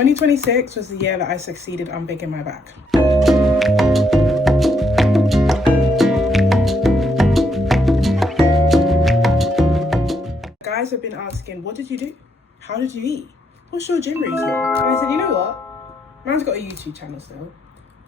2026 was the year that I succeeded unbigging my back. Guys have been asking, what did you do? How did you eat? What's your gym routine? And I said, you know what? Man's got a YouTube channel still.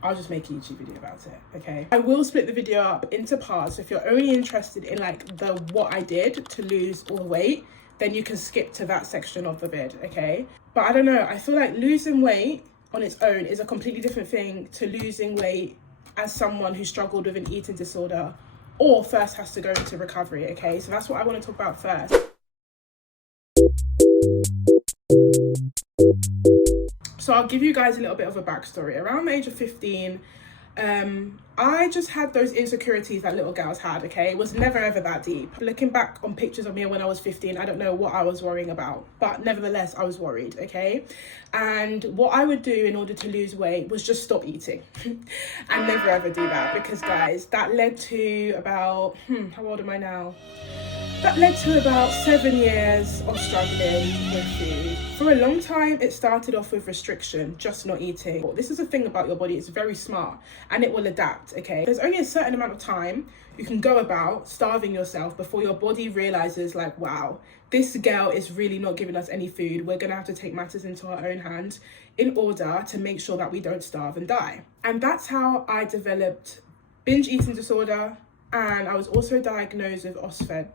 I'll just make a YouTube video about it, okay? I will split the video up into parts. If you're only interested in like what I did to lose all the weight, then you can skip to that section of the vid, okay? But I don't know, I feel like losing weight on its own is a completely different thing to losing weight as someone who struggled with an eating disorder or first has to go into recovery, okay? So that's what I want to talk about first. So I'll give you guys a little bit of a backstory. Around the age of 15, I just had those insecurities that little girls had, okay? It was never ever that deep. Looking back on pictures of me when I was 15, I don't know what I was worrying about, but nevertheless, I was worried, okay? And what I would do in order to lose weight was just stop eating and never ever do that, because guys, that led to about, how old am I now? That led to about 7 years of struggling with food. For a long time, it started off with restriction, just not eating. This is the thing about your body, it's very smart and it will adapt, okay? There's only a certain amount of time you can go about starving yourself before your body realizes like, wow, this girl is really not giving us any food. We're gonna have to take matters into our own hands in order to make sure that we don't starve and die. And that's how I developed binge eating disorder, and I was also diagnosed with OSFED.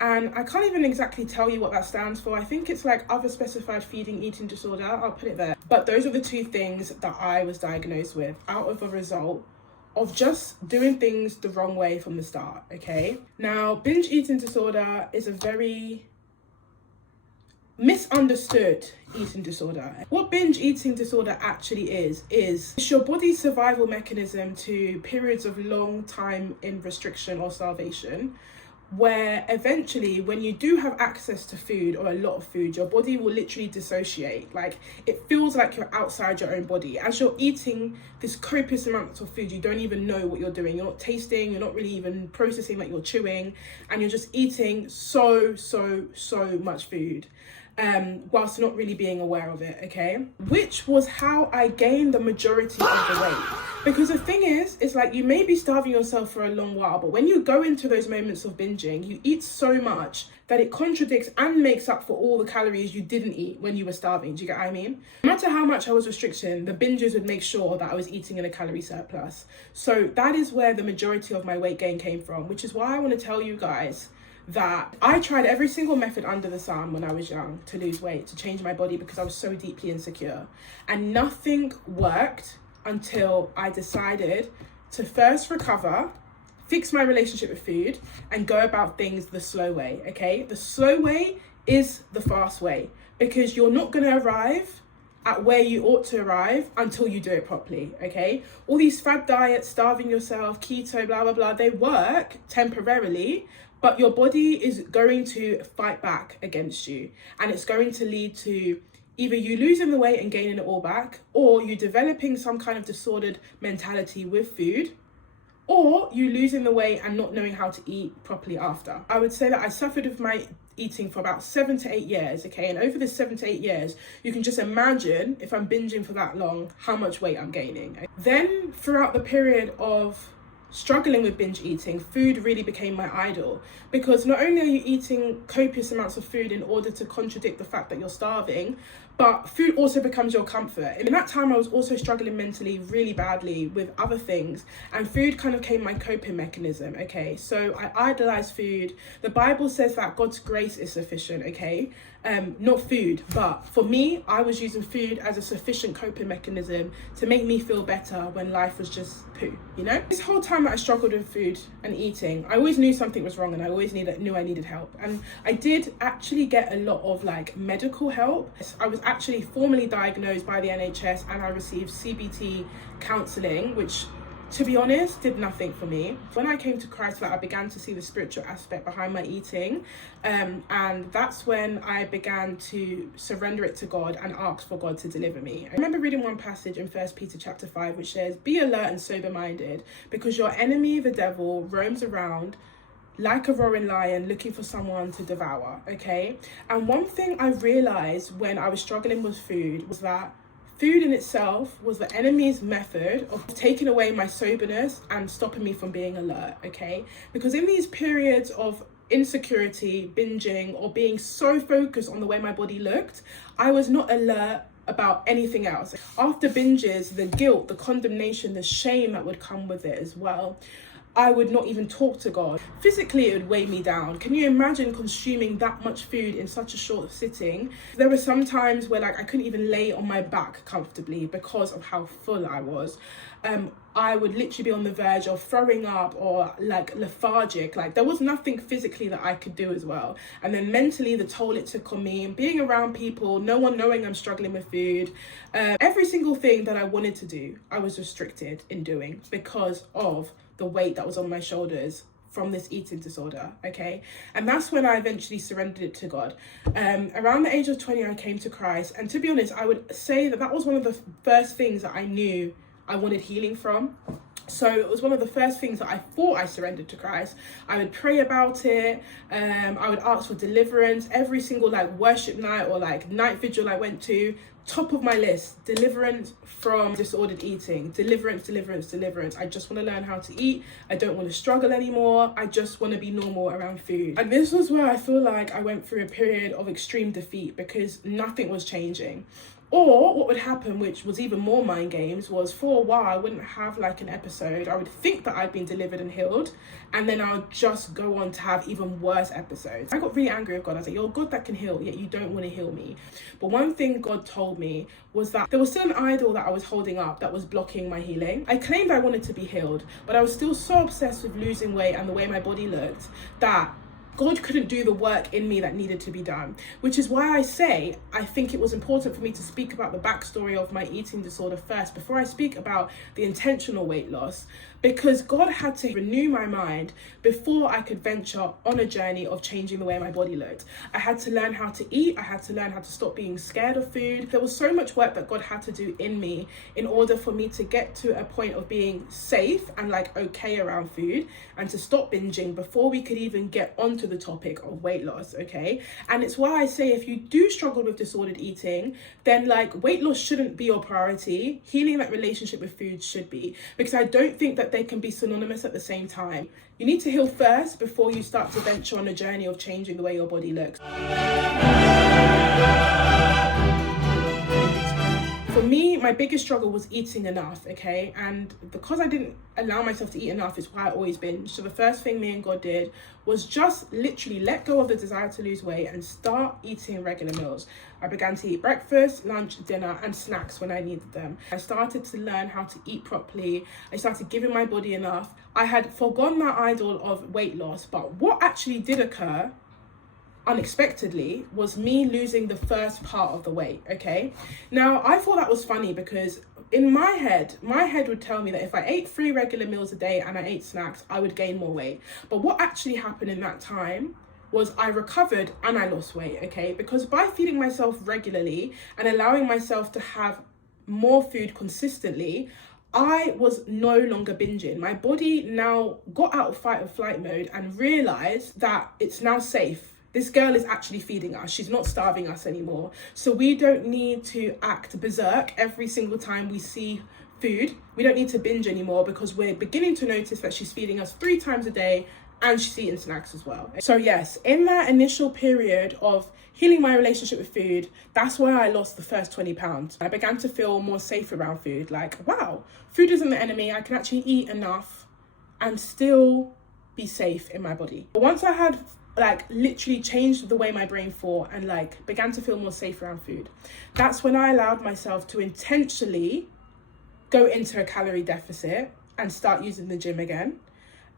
And I can't even exactly tell you what that stands for. I think it's like other specified feeding eating disorder. I'll put it there. But those are the two things that I was diagnosed with out of a result of just doing things the wrong way from the start, okay? Now, binge eating disorder is a very misunderstood eating disorder. What binge eating disorder actually is it's your body's survival mechanism to periods of long time in restriction or starvation, where eventually when you do have access to food or a lot of food, your body will literally dissociate. Like, it feels like you're outside your own body. As you're eating this copious amounts of food, you don't even know what you're doing. You're not tasting, you're not really even processing that you're chewing, and you're just eating so much food, whilst not really being aware of it, okay? Which was how I gained the majority of the weight. Because the thing is, it's like you may be starving yourself for a long while, but when you go into those moments of binging, you eat so much that it contradicts and makes up for all the calories you didn't eat when you were starving. Do you get what I mean? No matter how much I was restricting, the binges would make sure that I was eating in a calorie surplus. So that is where the majority of my weight gain came from, which is why I want to tell you guys that I tried every single method under the sun when I was young to lose weight, to change my body, because I was so deeply insecure. And nothing worked until I decided to first recover, fix my relationship with food, and go about things the slow way, okay? The slow way is the fast way, because you're not going to arrive at where you ought to arrive until you do it properly, okay? All these fad diets, starving yourself, keto, blah, blah, blah, they work temporarily, but your body is going to fight back against you. And it's going to lead to either you losing the weight and gaining it all back, or you developing some kind of disordered mentality with food, or you losing the weight and not knowing how to eat properly after. I would say that I suffered with my eating for about 7 to 8 years, okay? And over this 7 to 8 years, you can just imagine, if I'm binging for that long, how much weight I'm gaining. Then throughout the period of struggling with binge eating, food really became my idol, because not only are you eating copious amounts of food in order to contradict the fact that you're starving, but food also becomes your comfort. In that time, I was also struggling mentally really badly with other things, and food kind of became my coping mechanism, okay? So I idolized food. The Bible says that God's grace is sufficient, okay? Not food, but for me, I was using food as a sufficient coping mechanism to make me feel better when life was just poo, you know? This whole time that I struggled with food and eating, I always knew something was wrong, and I always knew I needed help. And I did actually get a lot of like medical help. I was actually formally diagnosed by the NHS, and I received CBT counselling, which, to be honest, did nothing for me. When I came to Christ, I began to see the spiritual aspect behind my eating, and that's when I began to surrender it to God and ask for God to deliver me. I remember reading one passage in 1 Peter chapter 5, which says, "Be alert and sober-minded, because your enemy, the devil, roams around like a roaring lion looking for someone to devour," okay? And one thing I realized when I was struggling with food was that Food in itself was the enemy's method of taking away my soberness and stopping me from being alert, okay? Because in these periods of insecurity, binging, or being so focused on the way my body looked, I was not alert about anything else. After binges, the guilt, the condemnation, the shame that would come with it as well, I would not even talk to God. Physically, it would weigh me down. Can you imagine consuming that much food in such a short sitting? There were some times where I couldn't even lay on my back comfortably because of how full I was. I would literally be on the verge of throwing up or lethargic. There was nothing physically that I could do as well. And then mentally, the toll it took on me, being around people, no one knowing I'm struggling with food. Every single thing that I wanted to do, I was restricted in doing because of the weight that was on my shoulders from this eating disorder, okay? And that's when I eventually surrendered it to God. Around the age of 20, I came to Christ. And to be honest, I would say that was one of the first things that I knew I wanted healing from. So it was one of the first things that I thought I surrendered to Christ. I would pray about it. I would ask for deliverance. Every single worship night or night vigil I went to, top of my list, deliverance from disordered eating. Deliverance. I just want to learn how to eat. I don't want to struggle anymore. I just want to be normal around food. And this was where I feel like I went through a period of extreme defeat because nothing was changing. Or what would happen, which was even more mind games, was for a while I wouldn't have an episode. I would think that I'd been delivered and healed, and then I would just go on to have even worse episodes. I got really angry with God. I was like, you're a God that can heal, yet you don't want to heal me. But one thing God told me was that there was still an idol that I was holding up that was blocking my healing. I claimed I wanted to be healed, but I was still so obsessed with losing weight and the way my body looked that God couldn't do the work in me that needed to be done, which is why I say I think it was important for me to speak about the backstory of my eating disorder first before I speak about the intentional weight loss, because God had to renew my mind before I could venture on a journey of changing the way my body looked. I had to learn how to eat. I had to learn how to stop being scared of food. There was so much work that God had to do in me in order for me to get to a point of being safe and okay around food and to stop binging before we could even get onto the topic of weight loss, okay? And it's why I say if you do struggle with disordered eating, then weight loss shouldn't be your priority. Healing that relationship with food should be, because I don't think that they can be synonymous at the same time. You need to heal first before you start to venture on a journey of changing the way your body looks. For me, my biggest struggle was eating enough, okay? And because I didn't allow myself to eat enough is why I always binged. So the first thing me and God did was just literally let go of the desire to lose weight and start eating regular meals. I began to eat breakfast, lunch, dinner, and snacks when I needed them. I started to learn how to eat properly. I started giving my body enough. I had forgone that idol of weight loss, but what actually did occur unexpectedly was me losing the first part of the weight, okay? Now, I thought that was funny because in my head would tell me that if I ate 3 regular meals a day and I ate snacks, I would gain more weight. But what actually happened in that time was I recovered and I lost weight, okay? Because by feeding myself regularly and allowing myself to have more food consistently, I was no longer binging. My body now got out of fight or flight mode and realized that it's now safe. This girl is actually feeding us. She's not starving us anymore. So we don't need to act berserk every single time we see food. We don't need to binge anymore because we're beginning to notice that she's feeding us 3 times a day and she's eating snacks as well. So yes, in that initial period of healing my relationship with food, that's where I lost the first 20 pounds. I began to feel more safe around food. Wow, food isn't the enemy. I can actually eat enough and still be safe in my body. But once I had literally changed the way my brain thought and began to feel more safe around food, that's when I allowed myself to intentionally go into a calorie deficit and start using the gym again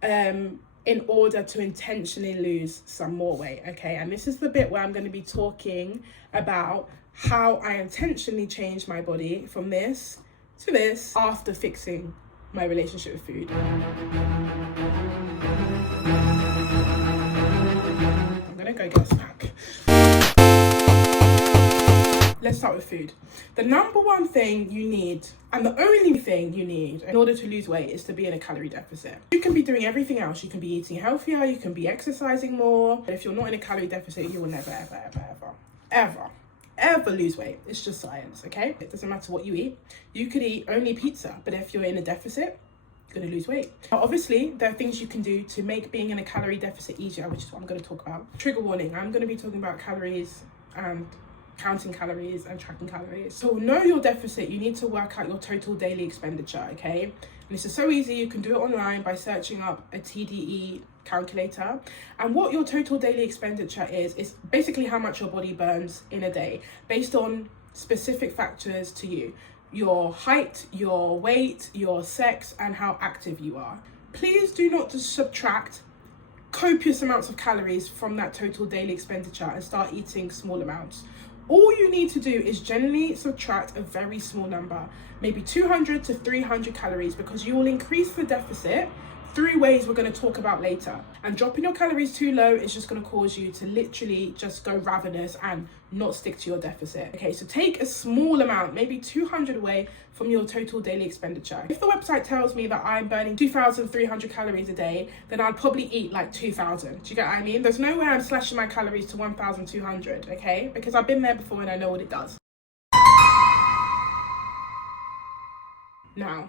in order to intentionally lose some more weight, okay? And this is the bit where I'm going to be talking about how I intentionally changed my body from this to this after fixing my relationship with food. Go get a snack. Let's start with food. The number one thing you need, and the only thing you need in order to lose weight, is to be in a calorie deficit. You can be doing everything else. You can be eating healthier, you can be exercising more, but if you're not in a calorie deficit, you will never, ever, ever, ever, ever ever lose weight. It's just science, okay? It doesn't matter what you eat. You could eat only pizza, but if you're in a deficit, you're gonna lose weight. Now, obviously, there are things you can do to make being in a calorie deficit easier, which is what I'm gonna talk about. Trigger warning, I'm gonna be talking about calories and counting calories and tracking calories. So know your deficit, you need to work out your total daily expenditure, okay? And this is so easy, you can do it online by searching up a TDE calculator. And what your total daily expenditure is basically how much your body burns in a day based on specific factors to you. Your height, your weight, your sex, and how active you are. Please do not just subtract copious amounts of calories from that total daily expenditure and start eating small amounts. All you need to do is generally subtract a very small number, maybe 200 to 300 calories, because you will increase the deficit through ways we're going to talk about later. And dropping your calories too low is just going to cause you to literally just go ravenous and not stick to your deficit. Okay, so take a small amount, maybe 200 away from your total daily expenditure. If the website tells me that I'm burning 2,300 calories a day, then I'd probably eat like 2,000. Do you get what I mean? There's no way I'm slashing my calories to 1,200, okay? Because I've been there before and I know what it does. Now,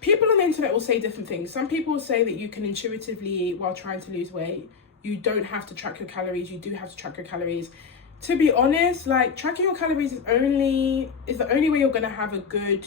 people on the internet will say different things. Some people say that you can intuitively eat while trying to lose weight. You don't have to track your calories. You do have to track your calories. To be honest, like, tracking your calories is the only way you're going to have a good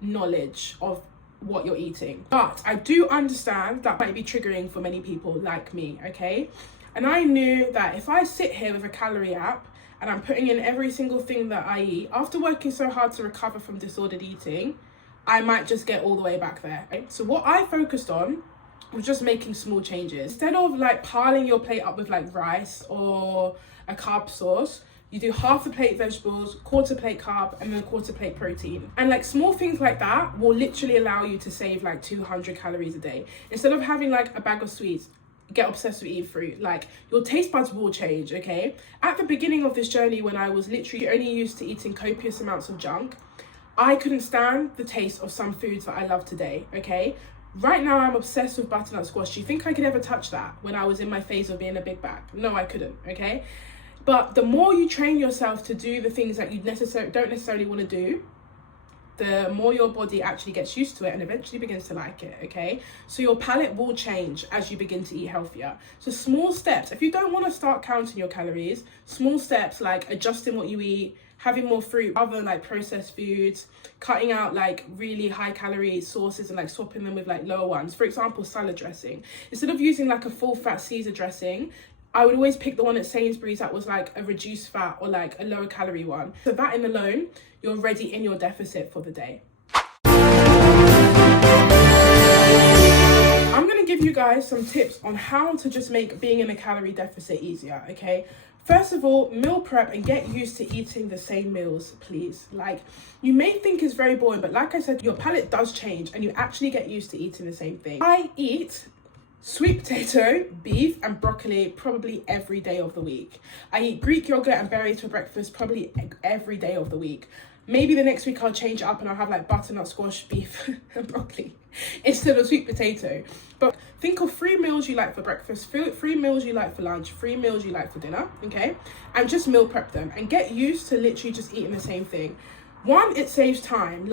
knowledge of what you're eating. But I do understand that might be triggering for many people like me, okay? And I knew that if I sit here with a calorie app and I'm putting in every single thing that I eat, after working so hard to recover from disordered eating, I might just get all the way back there. Okay? So what I focused on was just making small changes. Instead of like piling your plate up with like rice or a carb sauce, you do half a plate vegetables, quarter plate carb, and then a quarter plate protein. And like small things like that will literally allow you to save like 200 calories a day. Instead of having like a bag of sweets, get obsessed with eating fruit. Like, your taste buds will change, okay? At the beginning of this journey, when I was literally only used to eating copious amounts of junk, I couldn't stand the taste of some foods that I love today, okay? Right now, I'm obsessed with butternut squash. Do you think I could ever touch that when I was in my phase of being a big bag? No, I couldn't, okay? But the more you train yourself to do the things that you don't necessarily want to do, the more your body actually gets used to it and eventually begins to like it, okay? So your palate will change as you begin to eat healthier. So small steps. If you don't want to start counting your calories, small steps like adjusting what you eat, having more fruit, other like processed foods, cutting out like really high calorie sauces and like swapping them with like lower ones. For example, salad dressing. Instead of using like a full fat Caesar dressing, I would always pick the one at Sainsbury's that was like a reduced fat or like a lower calorie one. So that in alone, you're already in your deficit for the day. I'm gonna give you guys some tips on how to just make being in a calorie deficit easier, okay? First of all, meal prep and get used to eating the same meals, please. Like, you may think it's very boring, but like I said, your palate does change and you actually get used to eating the same thing. I eat sweet potato, beef, and broccoli probably every day of the week. I eat Greek yogurt and berries for breakfast probably every day of the week. Maybe the next week I'll change it up and I'll have like butternut squash, beef, and broccoli instead of sweet potato. But think of 3 meals you like for breakfast, 3 meals you like for lunch, 3 meals you like for dinner, okay? And just meal prep them and get used to literally just eating the same thing. 1, it saves time,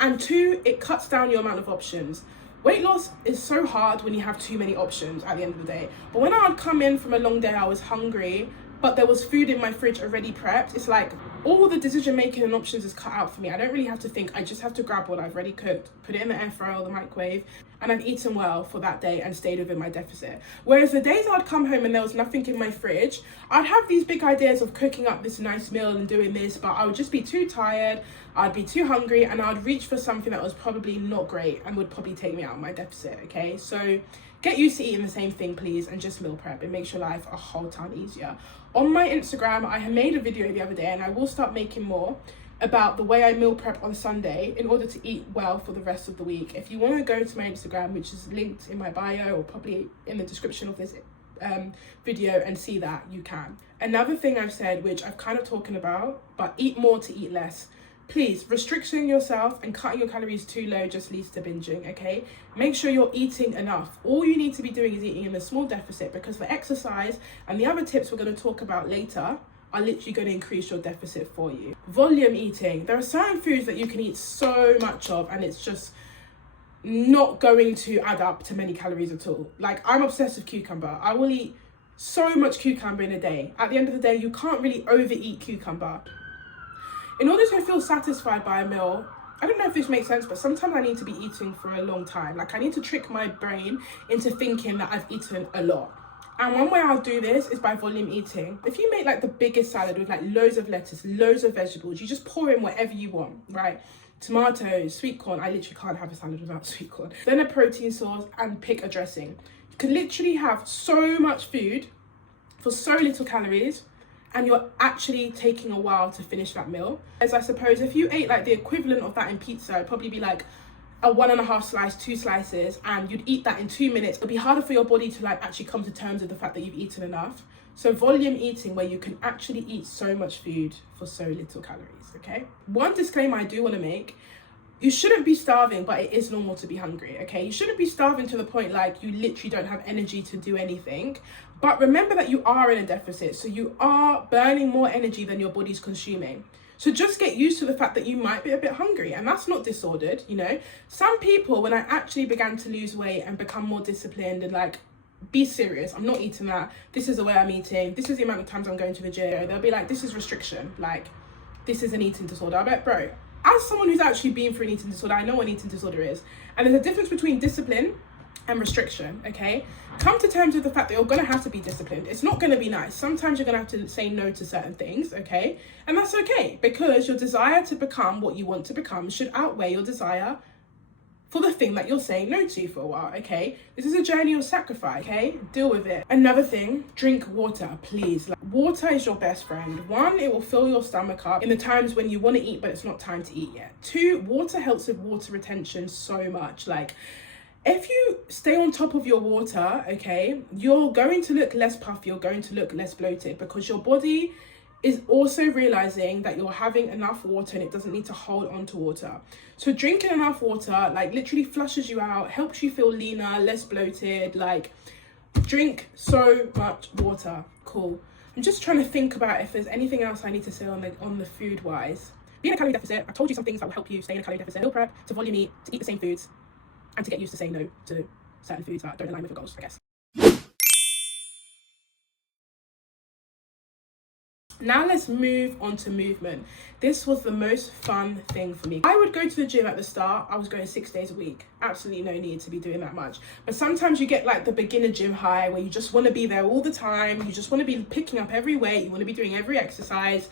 and 2, it cuts down your amount of options. Weight loss is so hard when you have too many options at the end of the day. But when I'd come in from a long day, I was hungry, but there was food in my fridge already prepped. It's like all the decision making and options is cut out for me. I don't really have to think. I just have to grab what I've already cooked, put it in the air fryer or the microwave, and I've eaten well for that day and stayed within my deficit. Whereas the days I'd come home and there was nothing in my fridge, I'd have these big ideas of cooking up this nice meal and doing this, but I would just be too tired, I'd be too hungry, and I'd reach for something that was probably not great and would probably take me out of my deficit, okay? So get used to eating the same thing, please, and just meal prep. It makes your life a whole ton easier. On my Instagram, I made a video the other day, and I will start making more about the way I meal prep on Sunday in order to eat well for the rest of the week. If you want to go to my Instagram, which is linked in my bio or probably in the description of this video, and see that, you can. Another thing I've said, which I've kind of talking about, but eat more to eat less. Please, restricting yourself and cutting your calories too low just leads to binging, okay? Make sure you're eating enough. All you need to be doing is eating in a small deficit, because for exercise and the other tips we're going to talk about later are literally going to increase your deficit for you. Volume eating. There are certain foods that you can eat so much of and it's just not going to add up to many calories at all. Like, I'm obsessed with cucumber. I will eat so much cucumber in a day. At the end of the day, you can't really overeat cucumber. In order to feel satisfied by a meal, I don't know if this makes sense, but sometimes I need to be eating for a long time. Like, I need to trick my brain into thinking that I've eaten a lot. And one way I'll do this is by volume eating. If you make like the biggest salad with like loads of lettuce, loads of vegetables, you just pour in whatever you want, right? Tomatoes, sweet corn. I literally can't have a salad without sweet corn. Then a protein source and pick a dressing. You can literally have so much food for so little calories, and you're actually taking a while to finish that meal. As I suppose if you ate like the equivalent of that in pizza, it'd probably be like a 1.5 slice, 2 slices, and you'd eat that in 2 minutes. It'd be harder for your body to like actually come to terms with the fact that you've eaten enough. So volume eating, where you can actually eat so much food for so little calories, okay? One disclaimer I do want to make: you shouldn't be starving, but it is normal to be hungry, okay? You shouldn't be starving to the point like you literally don't have energy to do anything. But remember that you are in a deficit, so you are burning more energy than your body's consuming. So just get used to the fact that you might be a bit hungry, and that's not disordered, you know? Some people, when I actually began to lose weight and become more disciplined and like, be serious, I'm not eating that, this is the way I'm eating, this is the amount of times I'm going to the gym, they'll be like, this is restriction, like, this is an eating disorder. I'm like, bro, as someone who's actually been through an eating disorder, I know what an eating disorder is. And there's a difference between discipline and restriction, okay? Come to terms with the fact that you're gonna have to be disciplined. It's not gonna be nice. Sometimes you're gonna have to say no to certain things, okay? And that's okay, because your desire to become what you want to become should outweigh your desire for the thing that you're saying no to for a while, okay? This is a journey of sacrifice, okay? Deal with it. Another thing, drink water, please. Like, water is your best friend. 1, it will fill your stomach up in the times when you want to eat, but it's not time to eat yet. 2, water helps with water retention so much. Like, if you stay on top of your water, okay, you're going to look less puffy, you're going to look less bloated, because your body is also realizing that you're having enough water and it doesn't need to hold on to water. So drinking enough water, like, literally flushes you out, helps you feel leaner, less bloated. Like, drink so much water. Cool. I'm just trying to think about if there's anything else I need to say on the food wise. Be in a calorie deficit. I told you some things that will help you stay in a calorie deficit. Meal prep, to volume eat, to eat the same foods, and to get used to saying no to certain foods that don't align with your goals, I guess. Now let's move on to movement. This was the most fun thing for me. I would go to the gym at the start. I was going 6 days a week. Absolutely no need to be doing that much. But sometimes you get like the beginner gym high where you just want to be there all the time. You just want to be picking up every weight. You want to be doing every exercise.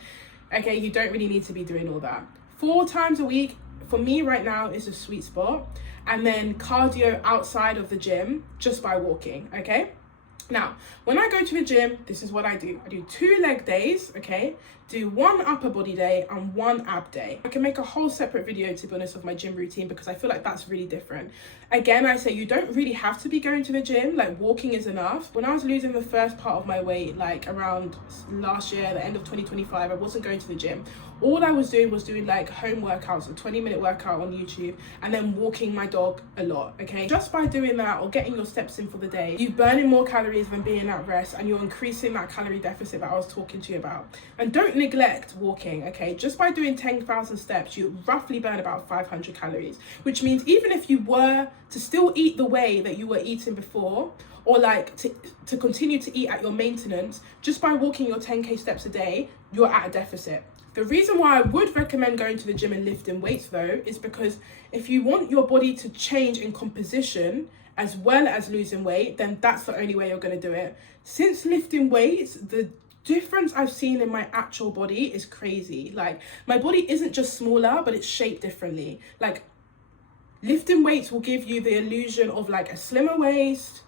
Okay, you don't really need to be doing all that. 4 times a week for me right now is a sweet spot. And then cardio outside of the gym just by walking, okay? Now, when I go to the gym, this is what I do. I do 2 leg days, okay? Do 1 upper body day and 1 ab day. I can make a whole separate video, to be honest, of my gym routine, because I feel like that's really different. Again, I say you don't really have to be going to the gym. Like, walking is enough. When I was losing the first part of my weight, like around last year, the end of 2025, I wasn't going to the gym. All I was doing like home workouts, a 20-minute workout on YouTube, and then walking my dog a lot, okay? Just by doing that or getting your steps in for the day, you're burning more calories than being at rest, and you're increasing that calorie deficit that I was talking to you about. And don't neglect walking, okay? Just by doing 10,000 steps, you roughly burn about 500 calories, which means even if you were to still eat the way that you were eating before, or like to continue to eat at your maintenance, just by walking your 10k steps a day, you're at a deficit. The reason why I would recommend going to the gym and lifting weights though is because if you want your body to change in composition as well as losing weight, then that's the only way you're going to do it. Since lifting weights, the difference I've seen in my actual body is crazy. Like, my body isn't just smaller, but it's shaped differently. Like, lifting weights will give you the illusion of like a slimmer waist,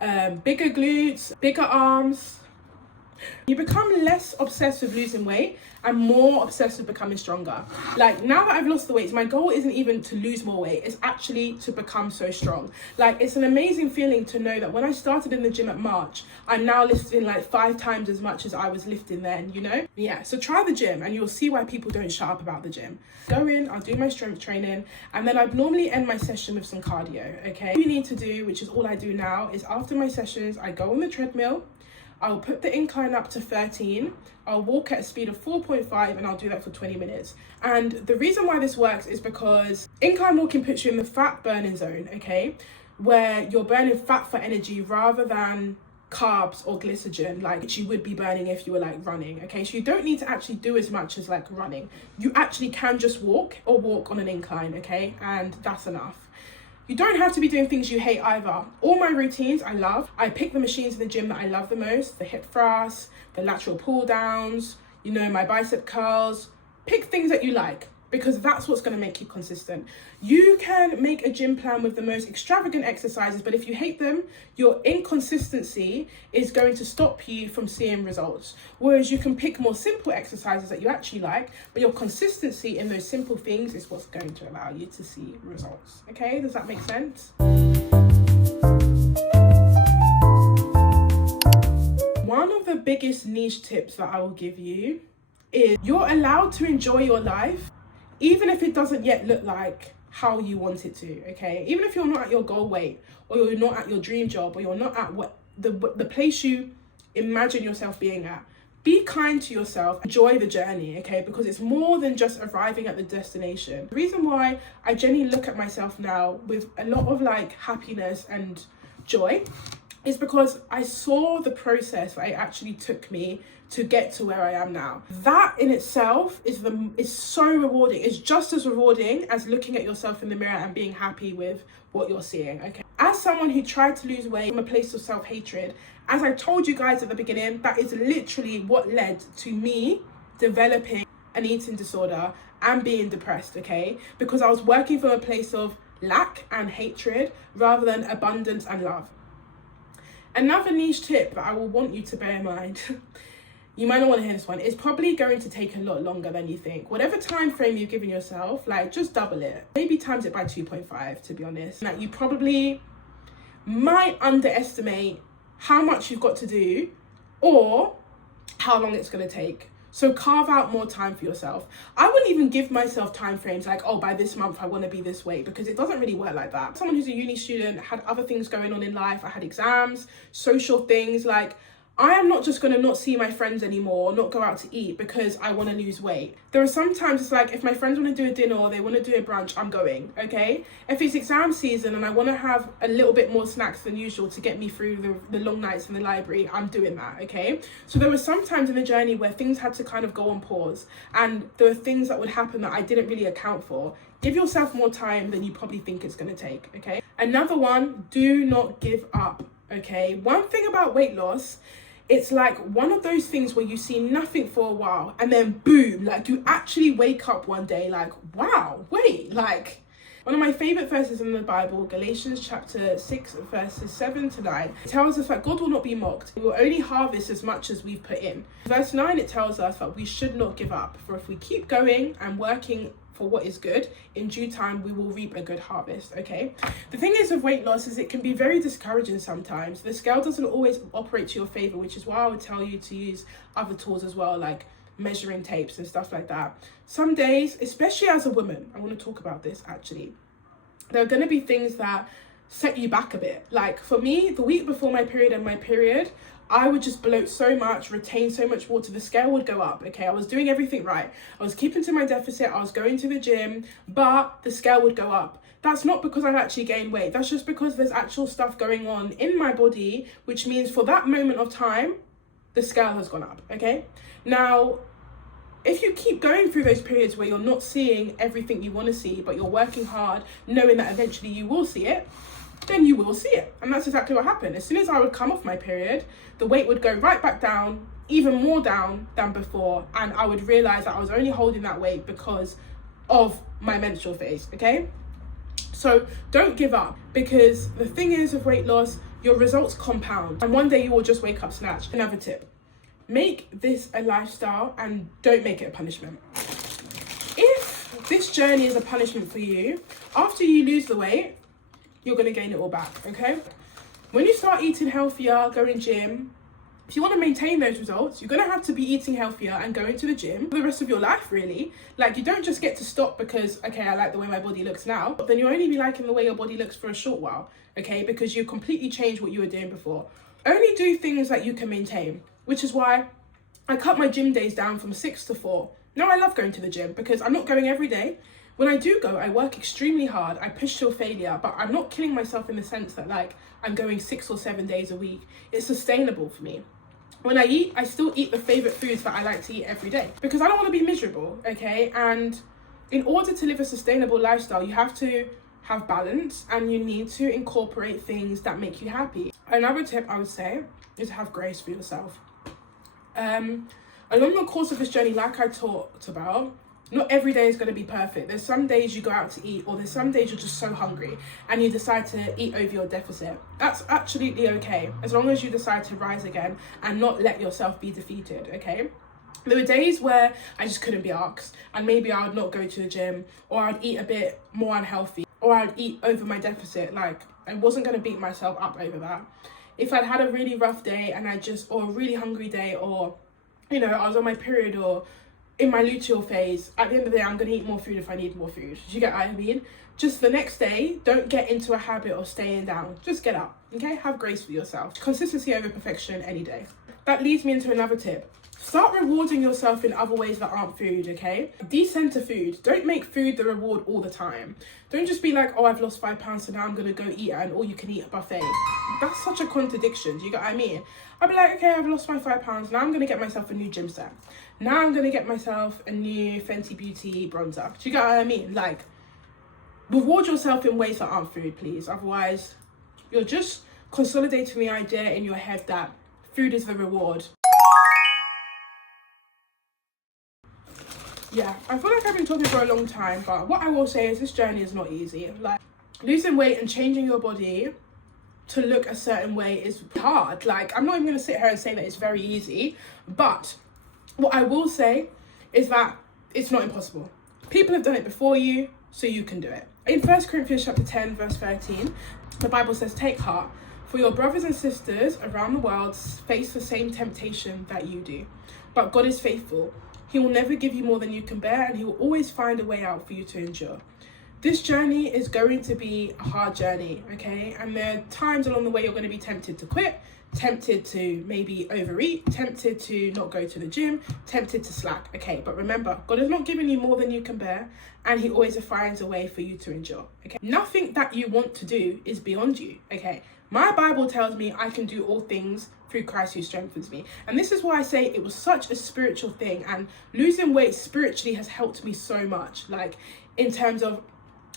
bigger glutes, bigger arms. You become less obsessed with losing weight and more obsessed with becoming stronger. Like, now that I've lost the weight, my goal isn't even to lose more weight, it's actually to become so strong. Like, it's an amazing feeling to know that when I started in the gym at March, I'm now lifting like 5 times as much as I was lifting then, you know? Yeah, so try the gym and you'll see why people don't shut up about the gym. Go in, I'll do my strength training, and then I'd normally end my session with some cardio, okay? What you need to do, which is all I do now, is after my sessions, I go on the treadmill, I'll put the incline up to 13. I'll walk at a speed of 4.5 and I'll do that for 20 minutes. And the reason why this works is because incline walking puts you in the fat burning zone, okay? Where you're burning fat for energy rather than carbs or glycogen like you would be burning if you were like running, okay? So you don't need to actually do as much as like running. You actually can just walk on an incline, okay? And that's enough. You don't have to be doing things you hate either. All my routines I love. I pick the machines in the gym that I love the most, the hip thrusts, the lateral pull downs, you know, my bicep curls. Pick things that you like, because that's what's going to make you consistent. You can make a gym plan with the most extravagant exercises, but if you hate them, your inconsistency is going to stop you from seeing results. Whereas you can pick more simple exercises that you actually like, but your consistency in those simple things is what's going to allow you to see results. Okay, does that make sense? One of the biggest niche tips that I will give you is you're allowed to enjoy your life even if it doesn't yet look like how you want it to, okay? Even if you're not at your goal weight, or you're not at your dream job, or you're not at what the place you imagine yourself being at, be kind to yourself, enjoy the journey, okay? Because it's more than just arriving at the destination. The reason why I genuinely look at myself now with a lot of like happiness and joy is because I saw the process that it actually took me to get to where I am now. That in itself is so rewarding. It's just as rewarding as looking at yourself in the mirror and being happy with what you're seeing, okay? As someone who tried to lose weight from a place of self-hatred, as I told you guys at the beginning, that is literally what led to me developing an eating disorder and being depressed, okay? Because I was working from a place of lack and hatred rather than abundance and love. Another niche tip that I will want you to bear in mind, you might not want to hear this one, it's probably going to take a lot longer than you think. Whatever time frame you've given yourself, like just double it. Maybe times it by 2.5, to be honest. Like you probably might underestimate how much you've got to do or how long it's going to take. So carve out more time for yourself. I wouldn't even give myself time frames like, oh, by this month I want to be this way, because it doesn't really work like that. Someone who's a uni student, had other things going on in life. I had exams, social things. Like, I am not just going to not see my friends anymore, not go out to eat because I want to lose weight. There are sometimes it's like, if my friends want to do a dinner or they want to do a brunch, I'm going, okay? If it's exam season and I want to have a little bit more snacks than usual to get me through the long nights in the library, I'm doing that, okay? So there were some times in the journey where things had to kind of go on pause, and there were things that would happen that I didn't really account for. Give yourself more time than you probably think it's going to take, okay? Another one, do not give up, okay? One thing about weight loss, it's like one of those things where you see nothing for a while and then boom, like you actually wake up one day like, wow, wait, like one of my favorite verses in the Bible, Galatians chapter 6 verses 7 to 9, it tells us that God will not be mocked. We will only harvest as much as we've put in. Verse 9, it tells us that we should not give up, for if we keep going and working for what is good, in due time we will reap a good harvest, okay? The thing is with weight loss is it can be very discouraging sometimes. The scale doesn't always operate to your favor, which is why I would tell you to use other tools as well, like measuring tapes and stuff like that. Some days, especially as a woman, I want to talk about this actually, there are going to be things that set you back a bit. Like for me, the week before my period and my period, I would just bloat so much, retain so much water, the scale would go up, okay? I was doing everything right. I was keeping to my deficit, I was going to the gym, but the scale would go up. That's not because I've actually gained weight. That's just because there's actual stuff going on in my body, which means for that moment of time, the scale has gone up, okay? Now, if you keep going through those periods where you're not seeing everything you want to see, but you're working hard, knowing that eventually you will see it, then you will see it. And that's exactly what happened. As soon as I would come off my period, the weight would go right back down, even more down than before. And I would realize that I was only holding that weight because of my menstrual phase, okay? So don't give up, because the thing is with weight loss, your results compound. And one day you will just wake up snatched. Another tip, make this a lifestyle and don't make it a punishment. If this journey is a punishment for you, after you lose the weight, you're going to gain it all back, okay? When you start eating healthier, going gym, if you want to maintain those results, you're going to have to be eating healthier and going to the gym for the rest of your life, really. Like, you don't just get to stop because, okay, I like the way my body looks now, but then you'll only be liking the way your body looks for a short while, okay? Because you completely change what you were doing before. Only do things that you can maintain, which is why I cut my gym days down from 6 to 4. Now I love going to the gym because I'm not going every day. When I do go, I work extremely hard. I push till failure, but I'm not killing myself in the sense that like I'm going 6 or 7 days a week. It's sustainable for me. When I eat, I still eat the favorite foods that I like to eat every day because I don't want to be miserable, okay? And in order to live a sustainable lifestyle, you have to have balance and you need to incorporate things that make you happy. Another tip I would say is have grace for yourself. Along the course of this journey, like I talked about, not every day is going to be perfect. There's some days you go out to eat, or there's some days you're just so hungry and you decide to eat over your deficit. That's absolutely okay, as long as you decide to rise again and not let yourself be defeated, okay? There were days where I just couldn't be asked, and maybe I would not go to the gym, or I'd eat a bit more unhealthy, or I'd eat over my deficit. Like, I wasn't going to beat myself up over that. If I'd had a really rough day and or a really hungry day, or, you know, I was on my period or in my luteal phase, at the end of the day, I'm going to eat more food if I need more food. Do you get what I mean? Just the next day, don't get into a habit of staying down. Just get up, okay? Have grace for yourself. Consistency over perfection any day. That leads me into another tip. Start rewarding yourself in other ways that aren't food, okay? Decenter food. Don't make food the reward all the time. Don't just be like, oh, I've lost 5 pounds, so now I'm going to go eat at an all-you-can-eat buffet. That's such a contradiction. Do you get what I mean? I'll be like, okay, I've lost my 5 pounds. Now I'm going to get myself a new gym set. Now I'm going to get myself a new Fenty Beauty bronzer. Do you get what I mean? Like, reward yourself in ways that aren't food, please. Otherwise, you're just consolidating the idea in your head that food is the reward. Yeah, I feel like I've been talking for a long time, but what I will say is this journey is not easy. Like, losing weight and changing your body to look a certain way is hard. Like, I'm not even going to sit here and say that it's very easy, but what I will say is that it's not impossible. People have done it before you, so you can do it. In 1 Corinthians chapter 10, verse 13, the Bible says, take heart, for your brothers and sisters around the world face the same temptation that you do. But God is faithful. He will never give you more than you can bear, and he will always find a way out for you to endure. This journey is going to be a hard journey, okay? And there are times along the way you're going to be tempted to quit, tempted to maybe overeat, tempted to not go to the gym, tempted to slack, okay? But remember, God has not given you more than you can bear, and he always finds a way for you to endure, okay? Nothing that you want to do is beyond you, okay? My Bible tells me I can do all things through Christ who strengthens me. And this is why I say it was such a spiritual thing, and losing weight spiritually has helped me so much, like in terms of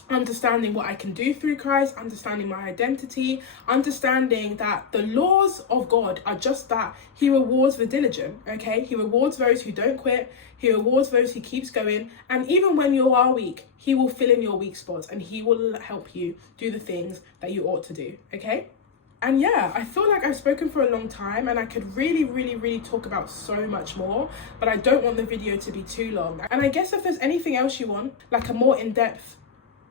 understanding what I can do through Christ, understanding my identity, understanding that the laws of God are just that. He rewards the diligent, okay? He rewards those who don't quit. He rewards those who keeps going. And even when you are weak, he will fill in your weak spots and he will help you do the things that you ought to do, okay? And yeah, I feel like I've spoken for a long time and I could really talk about so much more, but I don't want the video to be too long. And I guess if there's anything else you want, like a more in-depth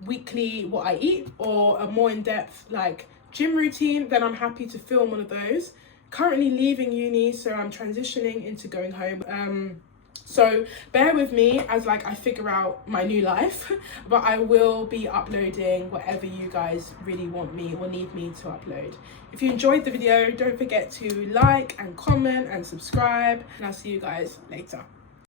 weekly what I eat or a more in-depth like gym routine, then I'm happy to film one of those. Currently leaving uni, so I'm transitioning into going home. So bear with me as like I figure out my new life, but I will be uploading whatever you guys really want me or need me to upload. If you enjoyed the video, don't forget to like and comment and subscribe, and I'll see you guys later.